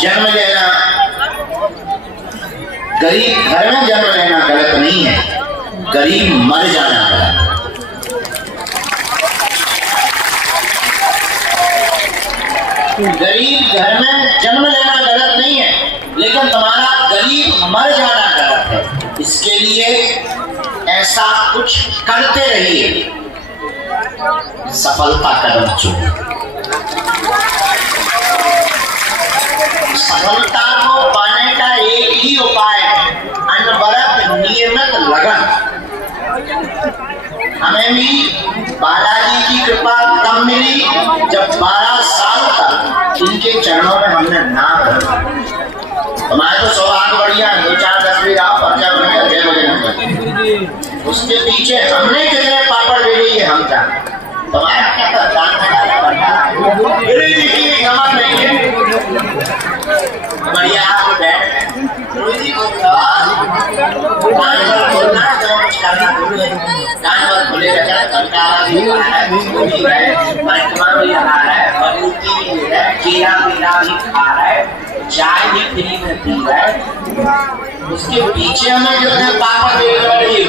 जन्म लेना, गरीब घर में जन्म लेना गलत नहीं है, गरीब मर जाना गलत है। गरीब घर में जन्म लेना गलत नहीं है, लेकिन तुम्हारा गरीब मर जाना गलत है। इसके लिए ऐसा कुछ करते रहिए, सफलता कदम चूमे। सफलता को पाने का एक ही उपाय है, अनवरत नियमित लगन। हमें भी बालाजी की कृपा तब मिली जब 12 साल तक इनके चरणों में हमने नाम रखा। हमारे तो सौभाग्य बढ़िया, 2-4 10 आप पर्चा बन गया, 6 बजे। उसके पीछे हमने कितने पापड़ बेले ये हम जानते। तुम्हारा क्या दान नहीं है, बढ़िया आप बैठ बोलना खुलेगा, भी आ रहा है, बलूती भी ले रहा है, खीरा पीरा भी खा रहा है, चाय भी फ्री में पी रहा है। उसके पीछे हमें जो है पापा दे रही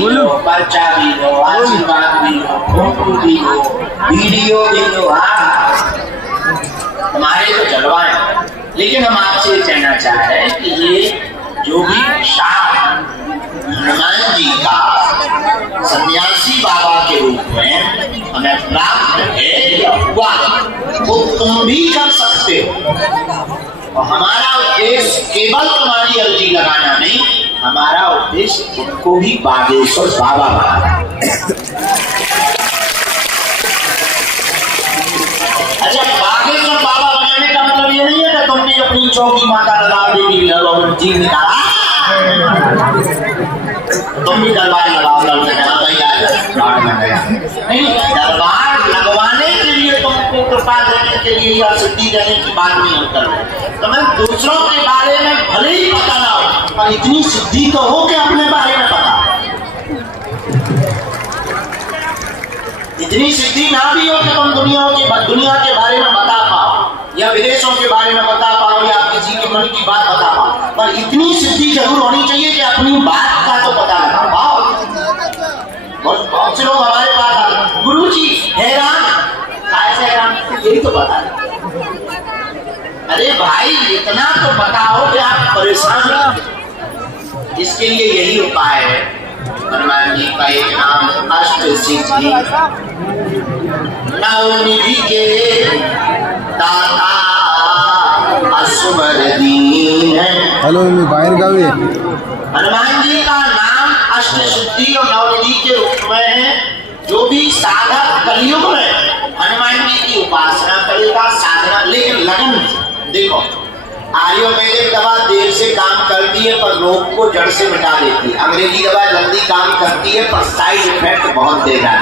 लो, पर्चा भी लो, आशीर्वाद भी लो, फोटो भी लो, वीडियो भी लो। हमारे तो जलवाएं, लेकिन हम आपसे कहना चाह रहे हैं कि ये जो भी शाम हनुमान जी का सन्यासी बाबा के रूप में हमें प्राप्त है या हुआ, वो तुम भी कर सकते हो। और हमारा उद्देश्य केवल तुम्हारी अर्जी लगाना नहीं, हमारा उद्देश्य तुमको भी बागेश्वर बाबा बनाना। अच्छा, बागेश्वर बाबा बनाने का मतलब ये नहीं है कि तुमने अपनी चौकी माता लगा देगी जी निकाला, तुम भी दरबार लगाओ नहीं, दरबार लगवाने के लिए तुमको कृपा देने के लिए या सिद्धि देने की बात नहीं हम कर रहे। तो मैं दूसरों के बारे में भले ही पता ना हो, पर इतनी सिद्धि तो हो कि अपने बारे में पता। इतनी सिद्धि ना भी हो कि तुम दुनिया के बारे में बता पाओ या विदेशों के बारे में बता पाओ या किसी के मन की बात बता पाओ, पर इतनी सिद्धि जरूर होनी चाहिए कि अपनी बात का तो पता लगा पाओ। बहुत से लोग हमारे पास आते, गुरु जी हैरान, यही तो बता। अरे भाई, इतना तो बताओ कि आप परेशान हो। इसके लिए यही उपाय है, हनुमान जी का एक नाम अष्ट सिद्धि नवनिधि के दाता असुबर दीन है। हेलो, मैं बाहर का भी। हनुमान जी का नाम अष्ट सिद्धि और नवनिधि के रूप में है। जो भी साधक कलयुग में हनुमान जी की उपासना करेगा, साधना, लेकिन लगन। देखो, आयुर्वेदिक दवा देर से काम करती है पर रोग को जड़ से मिटा देती है। अंग्रेजी दवा जल्दी काम करती है पर साइड इफेक्ट बहुत देगा।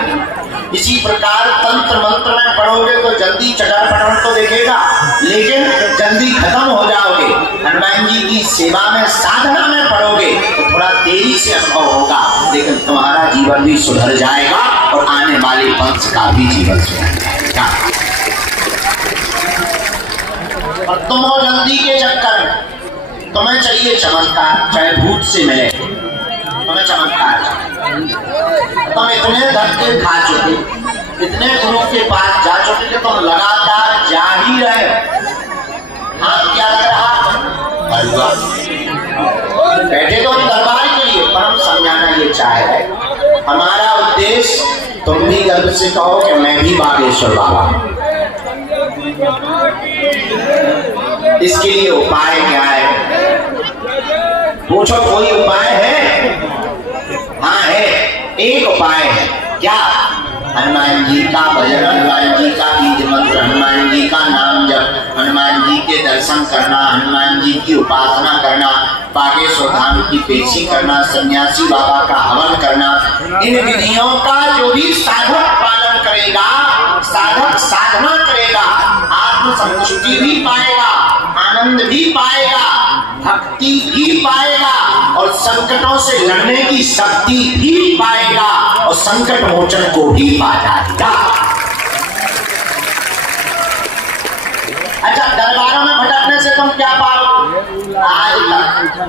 इसी प्रकार तंत्र मंत्र में पढ़ोगे तो जल्दी चटर पटन तो देखेगा, लेकिन जल्दी खत्म हो जाओगे। हनुमान जी की सेवा में, साधना में पढ़ोगे तो थोड़ा देरी से अनुभव होगा, लेकिन तुम्हारा जीवन भी सुधर जाएगा और आने वाले वंश का भी जीवन सुधर जाएगा। और तुम हो जल्दी के चक्कर में, तुम्हें चाहिए चमत्कार, चाहे भूत से मिले, तुम्हें चमत्कार चाहिए। तुम इतने धक्के खा चुके, इतने गुरु के पास जा चुके कि तुम लगातार जा ही रहे। हाँ, क्या लग रहा? बैठे तो हम दरबार के लिए, पर हम समझाना ये चाह रहे, हमारा उद्देश्य तुम भी गर्व से कहो कि मैं भी बागेश्वर बाबा। इसके लिए उपाय क्या है? पूछो, कोई उपाय है? हाँ है, एक उपाय है। क्या? हनुमान जी का भजन, हनुमान जी का बीज मंत्र, हनुमान जी का नाम जप, हनुमान जी के दर्शन करना, हनुमान जी की उपासना करना, बागेश्वर धाम की पेशी करना, सन्यासी बाबा का हवन करना। इन विधियों का जो भी साधक पालन करेगा, साधक साधना करेगा, आत्म संतुष्टि भी पाएगा, आनंद भी पाएगा, भक्ति भी पाएगा और संकटों से लड़ने की शक्ति भी पाएगा और संकट मोचन को भी पा जाएगा। अच्छा, दरबारों में भटकने से तुम क्या पाओगे? आज तक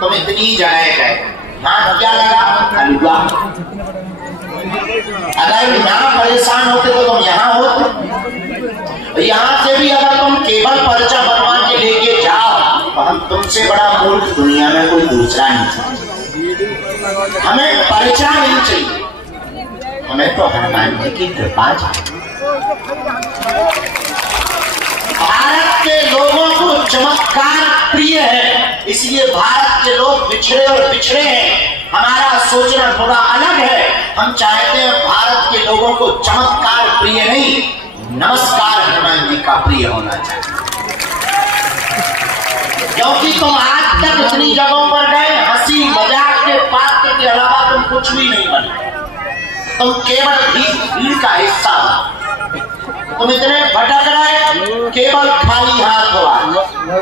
तुम इतनी जगह गए, हाँ क्या लगा? हलवा। अगर यहाँ परेशान होते तो तुम यहाँ होते। यहाँ से भी अगर तुम केवल पर्चा बनवा के लेके जाओ तो हम तुमसे बड़ा मूर्ख दुनिया में कोई दूसरा नहीं चाहिए। हमें पर्चा नहीं चाहिए, हमें तो हनुमान जी की कृपा चाहिए। भारत के लोगों को चमत्कार प्रिय है, इसलिए भारत के लोग बिछड़े और बिछड़े हैं। हमारा सोचना थोड़ा अलग है। हम चाहते हैं भारत के लोगों को चमत्कार प्रिय नहीं, नमस्कार हनुमान जी का प्रिय होना चाहिए। क्योंकि तुम आज तक इतनी जगहों पर गए, हंसी मजाक के पात्र के अलावा तुम कुछ भी नहीं बने। तुम केवल भीड़ का हिस्सा हो। तुम इतने भटक रहे, केवल खाली हाथ हो,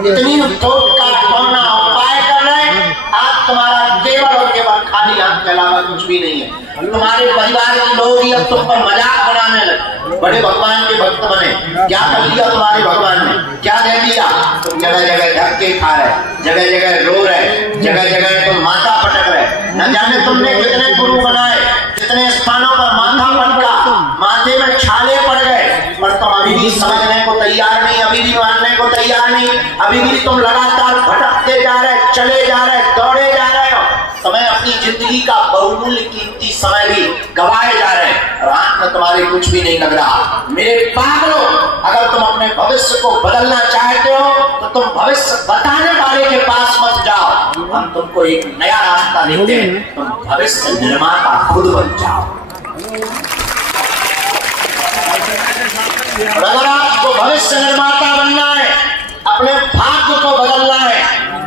इतनी ठोक का ठोना उपाय कर रहे, आज तुम्हारा केवल और केवल खाली हाथ के अलावा कुछ भी नहीं है। तुम्हारे परिवार के लोग ही अब तुम पर मजाक बनाने लगे, बड़े भगवान के भक्त बने। क्या कर लिया तुम्हारे भगवान ने? क्या दे दिया? तुम जगह जगह धक्के खा रहे, जगह जगह रो रहे, जगह जगह तुम माथा पटक रहे। न जाने तुमने कितने गुरु बनाए, कितने स्थानों पर माथा पटका, माथे में छाले पड़ गए, पर तुम अभी भी समझने को तैयार नहीं, अभी भी मानने को तैयार नहीं। अभी भी तुम लगातार भटकते जा रहे, चले जा रहे, दौड़े जा रहे हो। तुम्हें अपनी जिंदगी का बहुमूल्य कीमती समय भी गवाए जा रहे हैं और हाथ में तुम्हारे कुछ भी नहीं लग रहा। मेरे पागलों, अगर तुम अपने भविष्य को बदलना चाहते हो तो तुम भविष्य बताने वाले के पास मत जाओ, हम तुमको एक नया रास्ता देते हैं। तुम भविष्य निर्माता खुद बन जाओ। और अगर आपको भविष्य निर्माता बनना है, अपने भाग्य को बदलना है,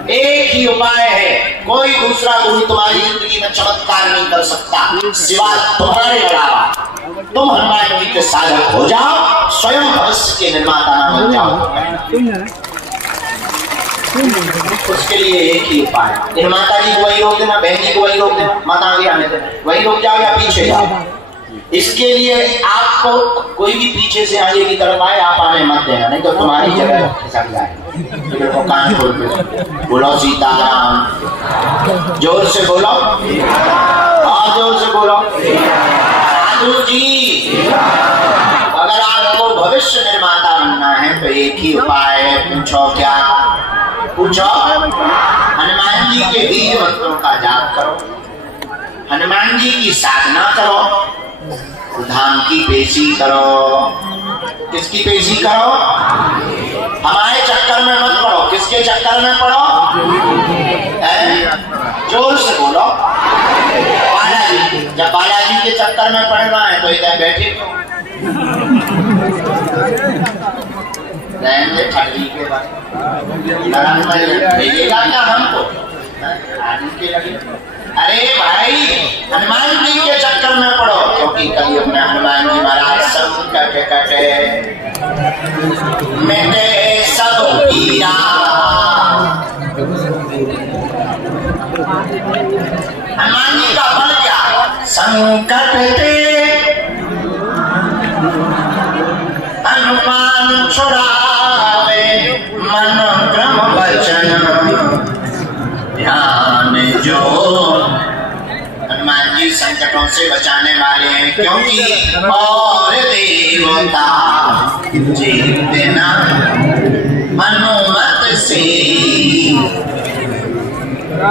एक ही उपाय है। कोई दूसरा गुरु तुम्हारी जिंदगी में चमत्कार नहीं कर सकता सिवाय तुम्हारे अलावा। तुम हनुमान जी के साधक हो जाओ, स्वयं भविष्य के निर्माता ना बन जाओ। उसके लिए एक ही उपाय। माता जी को वही रोक देना, बहन जी को वही रोक देना, माता आगे आने देना, वही रुक जाओ या पीछे जाओ। इसके लिए आपको कोई भी पीछे से आगे की तरफ आए, आप आने मत देना, नहीं तो तुम्हारी जगह खिसक जाएगी। तो कान खोल के बोलो सीताराम, जोर से बोलो, और जोर से बोलो साधु जी। अगर आपको भविष्य निर्माता बनना है तो एक ही उपाय है। पूछो क्या? पूछो। हनुमान जी के वीर मंत्रों का जाप करो, हनुमान जी की साधना करो, धाम की पेशी करो। किसकी पेशी करो? हमारे चक्कर में मत पड़ो। किसके चक्कर में पड़ो? जोर से बोलो बालाजी। जब बालाजी के चक्कर में पड़ना है तो इधर बैठे ठंडी के बाद भेजेगा क्या हमको? अरे भाई, हनुमान जी के चक्कर में पड़ो, क्योंकि कलयुग में हनुमान जी महाराज संकट कटे मिटे सब पीरा। हनुमान जी का फल क्या? संकट ते हनुमान छुड़ावे, मन क्रम वचन ध्यान जो। हनुमान जी संकटों से बचाने वाले हैं, क्योंकि और देवता जीते ना हनुमत से।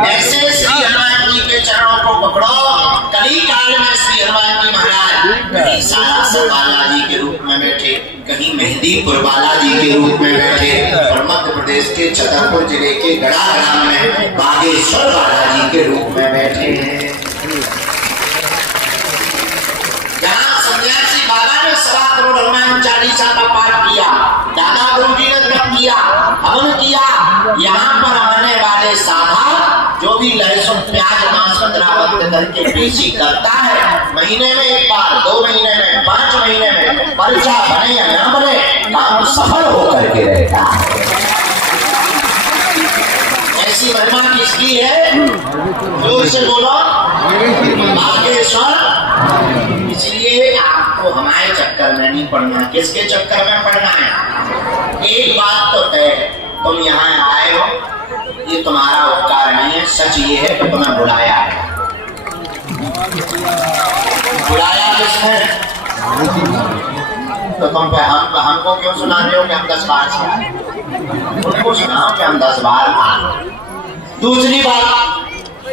ऐसे श्री हनुमान जी के चरणों को पकड़ो। कली काल में श्री हनुमान जी महाराज कहीं सालासर बालाजी के रूप में बैठे, कहीं मेहंदीपुर बालाजी के रूप में बैठे, और मध्य प्रदेश के छतरपुर जिले के गढ़ा ग्राम में बागेश्वर बालाजी के रूप में बैठे हैं। जहाँ सन्यासी बाबा ने 7 करोड़ हनुमान चालीसा का पाठ किया, दादा गुरु जी ने तप किया, हवन किया, यहाँ पर आने वाले साधक जो भी लहसुन प्याज मांस बंदरावत करके पेशी करता है, महीने में एक बार, 2 महीने में, 5 महीने में, पर्चा बने या न बने, काम सफल होकर के रहता है। ऐसी महिमा किसकी है? जोर से बोलो बागेश्वर। इसलिए आपको हमारे चक्कर में नहीं पड़ना। किसके चक्कर में पड़ना है? एक बात तुम यहाँ आए हो, ये तुम्हारा उपकार नहीं है, सच ये है कि तुम्हें बुलाया है। बुलाया किसने? तो तुम पे हमको क्यों सुना रहे हो कि हम 10 बार से आए? उनको सुनाओ कि हम 10 बार आए। दूसरी बात,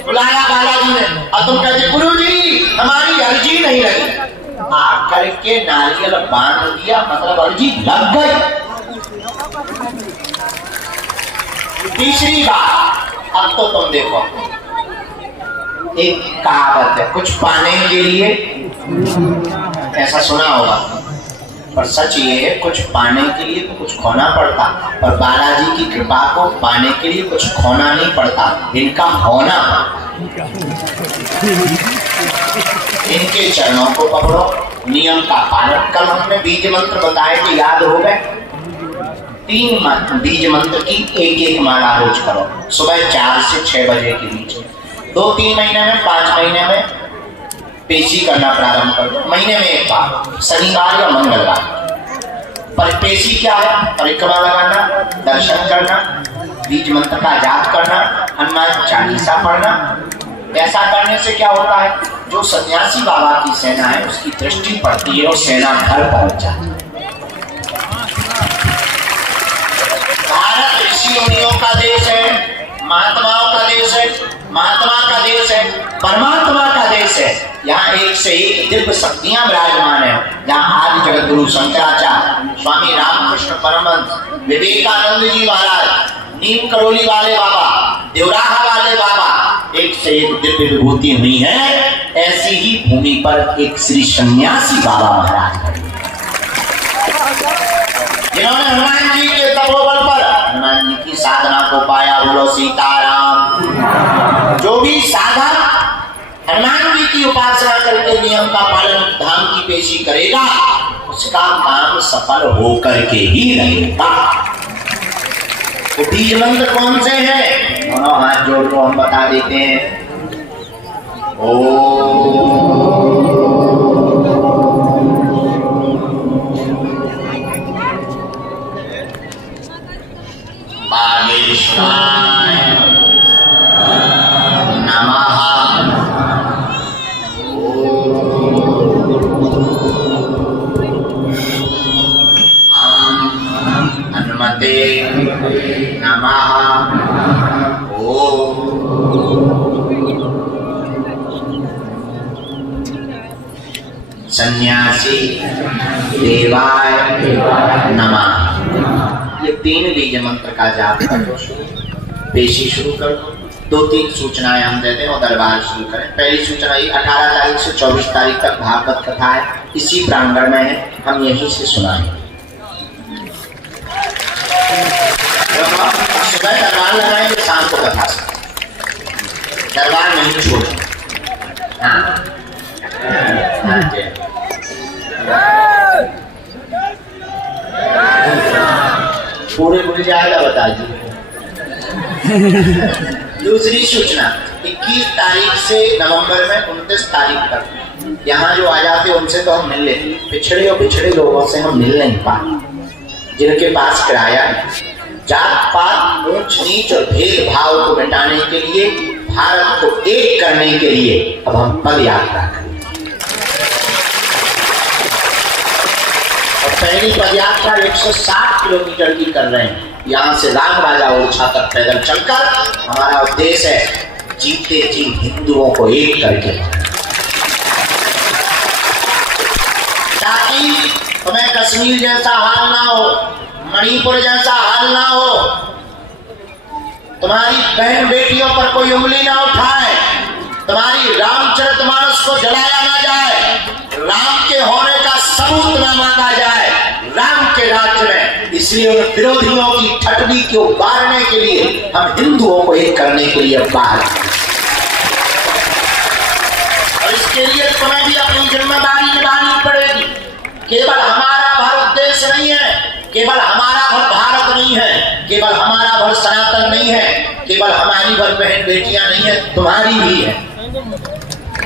बुलाया बालाजी ने और तुम कहते गुरुजी हमारी अर्जी नहीं लगी। आकर के नारियल बांध दिया, मतलब अर्जी लग गई। तीसरी बात, अब तो तुम देखो, एक कहावत है, कुछ पाने के लिए, ऐसा सुना होगा, पर सच ये है कुछ पाने के लिए तो कुछ खोना पड़ता, पर बालाजी की कृपा को पाने के लिए कुछ खोना नहीं पड़ता, इनका होना। इनके चरणों को पकड़ो, नियम का पालन। कल हमने बीज मंत्र बताए थे, याद हो गए? 3 बीज मंत्र की एक माला रोज करो, सुबह 4 से 6 बजे के बीच। 2-3 महीने में, 5 महीने में पेशी करना प्रारंभ कर दो, महीने में एक बार, शनिवार या मंगलवार। पर पेशी क्या है? परिक्रमा लगाना, दर्शन करना, बीज मंत्र का जाप करना, हनुमान चालीसा पढ़ना। ऐसा करने से क्या होता है, जो सन्यासी बाबा की सेना है उसकी दृष्टि पड़ती है और सेना घर पहुंच जाती है। भारत ऋषि मुनियों का देश है, महात्माओं का देश है, महात्मा का देश है, परमात्मा का देश है। यहाँ एक से एक दिव्य शक्तियां विराजमान है। यहाँ आदि जगत गुरु शंकराचार्य, स्वामी रामकृष्ण परमहंस, विवेकानंद जी महाराज, नीम करोली वाले बाबा, देवराहा वाले बाबा, एक से एक दिव्य विभूति हुई है। ऐसी ही भूमि पर एक श्री सन्यासी बाबा महाराज, जिन्होंने हनुमान जी के तपोबल पर हनुमान जी की साधना को पाया। बोलो सीताराम। जो भी साधक हनुमान जी की उपासना करके नियम का पालन, धाम की पेशी करेगा, उसका काम सफल होकर के ही रहेगा। तो बीज मंत्र कौन से हैं? दोनों हाथ जोड़ को हम बता देते हैं। बागेश्वराय नमः। हनुमते नमः। ओम सन्यासी देवाय नमः। ये 3 बीज मंत्र का जाप कर दो, पेशी शुरू कर दो। 2-3 सूचनाएं हम देते हैं और दरबार शुरू करें। पहली सूचना ये 18 तारीख से 24 तारीख तक भागवत कथा है, इसी प्रांगण में है, हम यहीं से सुनाएंगे। सुबह दरबार लगाएंगे, शाम को कथा, दरबार नहीं छोड़ेंगे। पूरे भूल जाएगा, बता दीजिए। दूसरी सूचना 21 तारीख से नवंबर में 29 तारीख तक यहाँ जो आ जाते उनसे तो हम मिल लेते, पिछड़े और पिछड़े लोगों से हम मिल नहीं पाते, जिनके पास किराया जात पात ऊंच नीच और भेदभाव को मिटाने के लिए, भारत को एक करने के लिए अब हम पद यात्रा करें। और पहली पद यात्रा 160 किलोमीटर की कर रहे हैं, यहाँ से राम राजा ओरछा तक पैदल चलकर। हमारा उद्देश्य है जीते जी हिंदुओं को एक करके, ताकि तुम्हें कश्मीर जैसा हाल ना हो, मणिपुर जैसा हाल ना हो, तुम्हारी बहन बेटियों पर कोई उंगली ना उठाए, तुम्हारी रामचरितमानस को जलाया ना जाए, राम के होने का सबूत न मांगा जाए राम के राज्य में। इसलिए उन विरोधियों की ठटनी को उबारने के लिए हम हिंदुओं को एक करने के लिए बाहर, और इसके लिए तुम्हें भी अपनी जिम्मेदारी निभानी पड़ेगी। केवल हमारा भारत देश नहीं है, केवल हमारा भर भारत नहीं है, केवल हमारा भर सनातन नहीं है, केवल हमारी भर बहन बेटियां नहीं है, तुम्हारी भी है।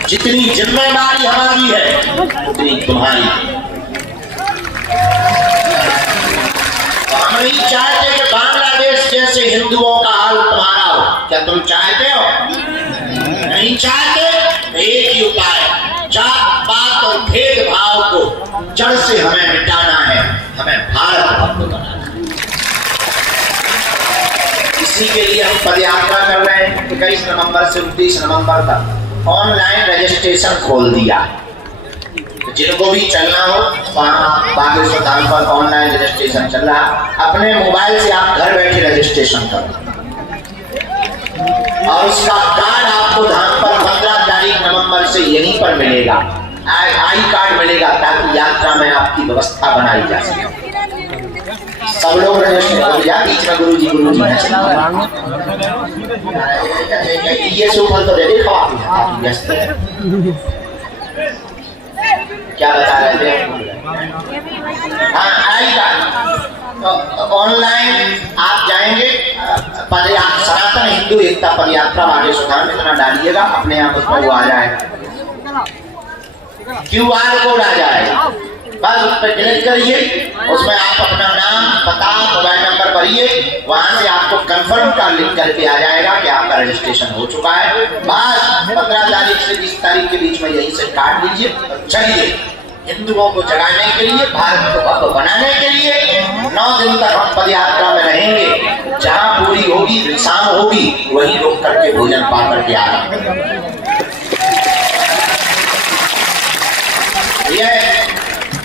जितनी जिम्मेदारी हमारी है उतनी तुम्हारी है। हम नहीं चाहते कि बांग्लादेश जैसे हिंदुओं का हाल तुम्हारा हो। क्या तुम चाहते हो? नहीं चाहते। एक ही उपाय, जात पात और भेदभाव को जड़ से हमें मिटाना है, हमें भारत भक्त बनाना है। इसी के लिए हम पदयात्रा कर रहे हैं। 21 नवंबर से 29 नवंबर तक ऑनलाइन रजिस्ट्रेशन खोल दिया है। तो जिनको भी चलना हो वहाँ बागेश्वर धाम पर ऑनलाइन रजिस्ट्रेशन चल रहा है। अपने मोबाइल से आप घर बैठे रजिस्ट्रेशन करो और उसका कार्ड आपको धाम पर 15 तारीख नवंबर से यहीं पर मिलेगा। आई कार्ड मिलेगा ताकि यात्रा में आपकी व्यवस्था बनाई जा सके। सब लोग रजिस्टर हो गया। बीच में गुरुजी ये सुफल तो दे दे क्या बता रहे थे? हाँ आई कार्ड ऑनलाइन आप जाएंगे पदयात्रा सनातन हिंदू एकता पदयात्रा बागेश्वर धाम इतना डालिएगा अपने आप उसमें वो आ जाएगा। QR कोड आ जाएगा, बस उस पर क्लिक करिए। उसमें आप अपना नाम पता मोबाइल नंबर भरिए, वहां से आपको कंफर्म का लिंक करके आ जाएगा कि आपका रजिस्ट्रेशन हो चुका है। बस 15 तारीख से 20 तारीख के बीच में यहीं से काट लीजिए और चलिए। हिंदुओं को जगाने के लिए, भारत को भव्य बनाने के लिए 9 दिन तक हम पदयात्रा में रहेंगे। जहाँ पूरी होगी शाम होगी वहीं रुक करके भोजन पा करके आएंगे। यह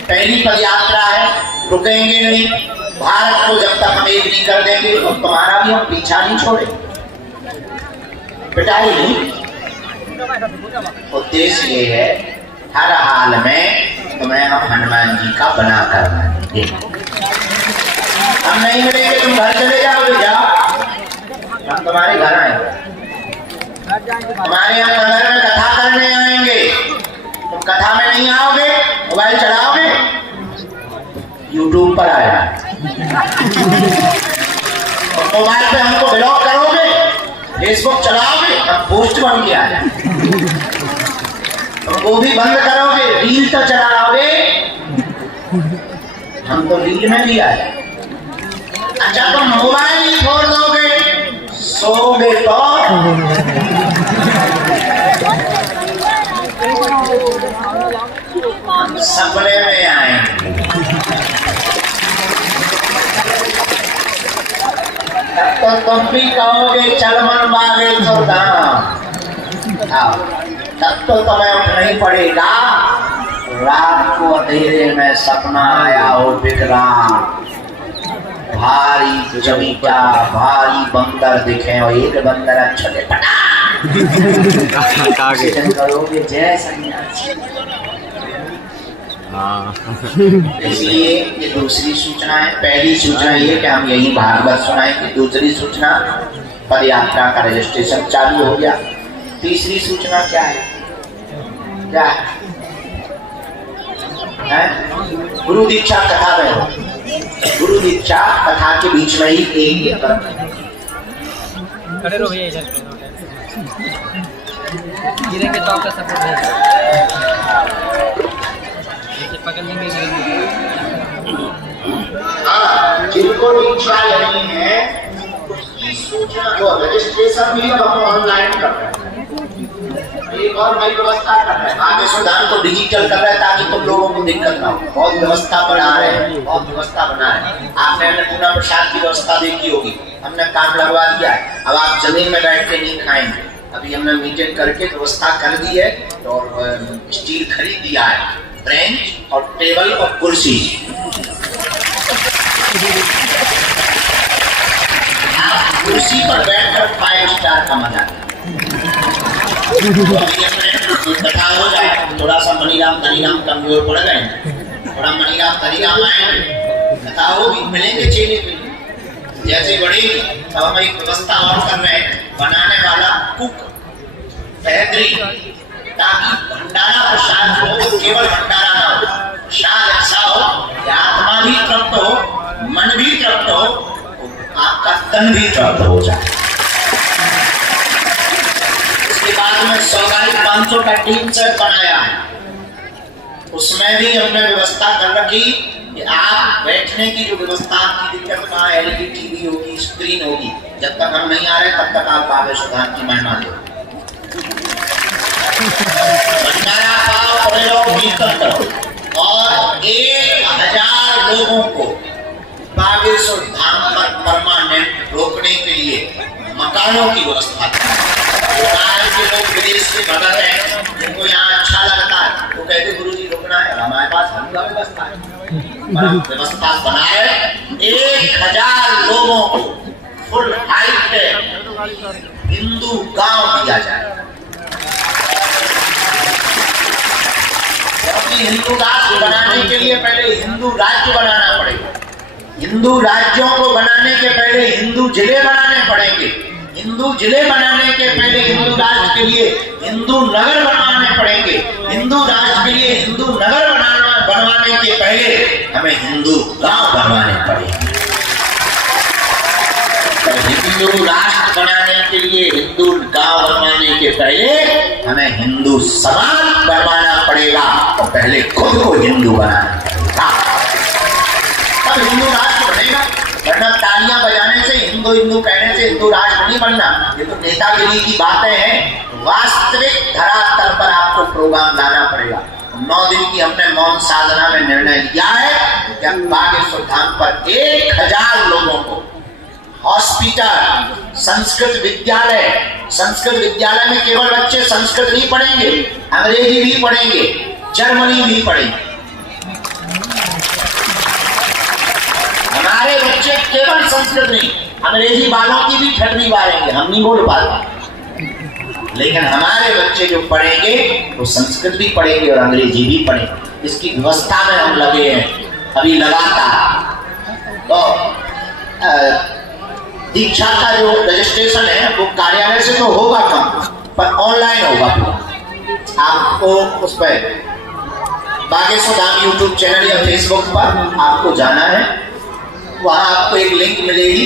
पहली पदयात्रा है, रुकेंगे नहीं। भारत को जब तक हम एक नहीं कर देंगे तो तुम्हारा भी हम पीछा नहीं छोड़े, पिटाई नहीं। उद्देश्य ये है हर हाल में तुम्हें हम हनुमान जी का बना कर मानेंगे। हम नहीं मिलेंगे तुम घर चले जाओगे, जाओ हम तुम्हारे घर आएंगे, हमारे यहाँ नगर में कथा करने आएंगे। तुम कथा में नहीं आओगे, मोबाइल चलाओगे, YouTube पर आएगा। मोबाइल पे हमको ब्लॉक करोगे, फेसबुक चलाओगे, तब पोस्ट बन गया है। तुम वो भी बंद करोगे, रील तो चलाओगे, हम तो रील में भी आए। अच्छा तुम मोबाइल ही छोड़ दोगे, सोओगे तो सपने में आएंगे। तब तो तुम भी कहोगे चल मन बागेश्वर धाम, तब तो तुम्हें उठना ही पड़ेगा। रात को अंधेरे में सपना आया हो विकराल, भारी जमीका भारी बंदर दिखे और एक बंदर छोटे पटा करोगे जय सन्यासी। इसलिए ये दूसरी सूचना है। पहली सूचना ये कि हम यही भागवत सुनाएंगे। दूसरी सूचना पदयात्रा का रजिस्ट्रेशन चालू हो गया। तीसरी सूचना क्या है? क्या है? गुरु दीक्षा कथा में हो। गुरु दीक्षा कथा के बीच में ही एक खड़े रहो भैया इधर गिरेंगे तो आपका सपोर्ट रहेगा। पकड़ लेंगे जिनको दीक्षा लेनी है उसकी सूचना जो रजिस्ट्रेशन भी हम ऑनलाइन कर रहे हैं। एक और नई व्यवस्था कर रहे हैं, बागेश्वर धाम को डिजिटल कर रहे हैं ताकि तुम लोगों को दिक्कत ना हो। बहुत व्यवस्था बना रहे हैं, बहुत व्यवस्था बना रहे हैं। आपने अन्नपूर्णा प्रसाद की व्यवस्था देखी होगी, हमने काम लगवा दिया है। अब आप जमीन में बैठ के नहीं खाएंगे, अभी हमने मीटिंग करके व्यवस्था कर दी है और स्टील खरीद दिया है, बेंच और टेबल और कुर्सी। कुर्सी पर बैठकर 5 स्टार का मजा कथा हो जाए। थोड़ा सा मनीराम धनीराम कमजोर पड़ गए, थोड़ा मनीराम धनीराम आए, कथा होगी, मिलेंगे चेले पे जैसे बढ़ेगी। तो हम एक व्यवस्था और कर रहे हैं, बनाने वाला कुक बेहतरीन, ताकि भंडारा प्रसाद हो, केवल भंडारा ना हो, प्रसाद ऐसा हो कि आत्मा भी तृप्त हो, मन भी तृप्त हो, आपका तन भी तृप्त हो जाए। उसके बाद में 100 का टीम सेट बनाया है, उसमें भी हमने व्यवस्था कर रखी। कि आप बैठने की जो व्यवस्था की दिक्कत, वहाँ एलईडी टीवी होगी, स्क्रीन होगी, जब तक हम नहीं आ रहे तब तक आप बाबे सुधान की महिमा दो, भंडारा पाओ, पड़े रहो, कीर्तन करो और 1000 लोगों को बागेश्वर धाम पर परमानेंट रोकने के लिए मकानों की व्यवस्था के लोग विदेश से भगत हैं, जिनको यहाँ अच्छा लगता है वो कहते गुरु जी रुकना है, हमारे पास हल्का व्यवस्था है, व्यवस्था बनाए 1000 लोगों को फुल हाइट पे हिंदू गांव दिया जाए। क्योंकि हिंदू राष्ट्र बनाने के लिए पहले हिंदू राज्य बनाना पड़ेगा, हिंदू राज्यों को बनाने के पहले हिंदू जिले बनाने पड़ेंगे, हिंदू जिले बनाने के पहले हिंदू राष्ट्र के लिए हिंदू नगर बनवाने पड़ेंगे, हिंदू राष्ट्र के लिए हिंदू नगर बनवाने के पहले हमें हिंदू गांव बनवाने पड़ेंगे, और हिंदू राष्ट्र बनाने के लिए हिंदू गांव बनवाने के पहले हमें हिंदू समाज बनवाना पड़ेगा, और पहले खुद को हिंदू बनाना पड़ेगा, तब हिंदू राष्ट्र बनेगा। वरना तालियां बजाने से, हिंदू हिंदू कहने से हिंदू राष्ट्र नहीं बनना। ये तो नेतागिरी की बातें हैं, वास्तविक धरातल पर आपको प्रोग्राम लाना पड़ेगा। 9 दिन की हमने मौन साधना में निर्णय लिया है कि हम बागेश्वर धाम पर 1000 लोगों को हॉस्पिटल, संस्कृत विद्यालय में केवल बच्चे संस्कृत नहीं पढ़ेंगे, अंग्रेजी भी पढ़ेंगे, जर्मनी भी पढ़ेंगे। हमारे बच्चे केवल संस्कृत नहीं, अंग्रेजी वालों की भी ठंडी मारेंगे, हम नहीं बोल पाते, लेकिन हमारे बच्चे जो पढ़ेंगे वो संस्कृत भी पढ़ेंगे और अंग्रेजी भी पढ़ेंगे। इसकी व्यवस्था में हम लगे हैं अभी लगातार। तो दीक्षा का जो रजिस्ट्रेशन है वो कार्यालय से तो होगा कम, पर ऑनलाइन होगा। आपको उस पर बागेश्वर धाम यूट्यूब चैनल या फेसबुक पर आपको जाना है, वहां आपको एक लिंक मिलेगी,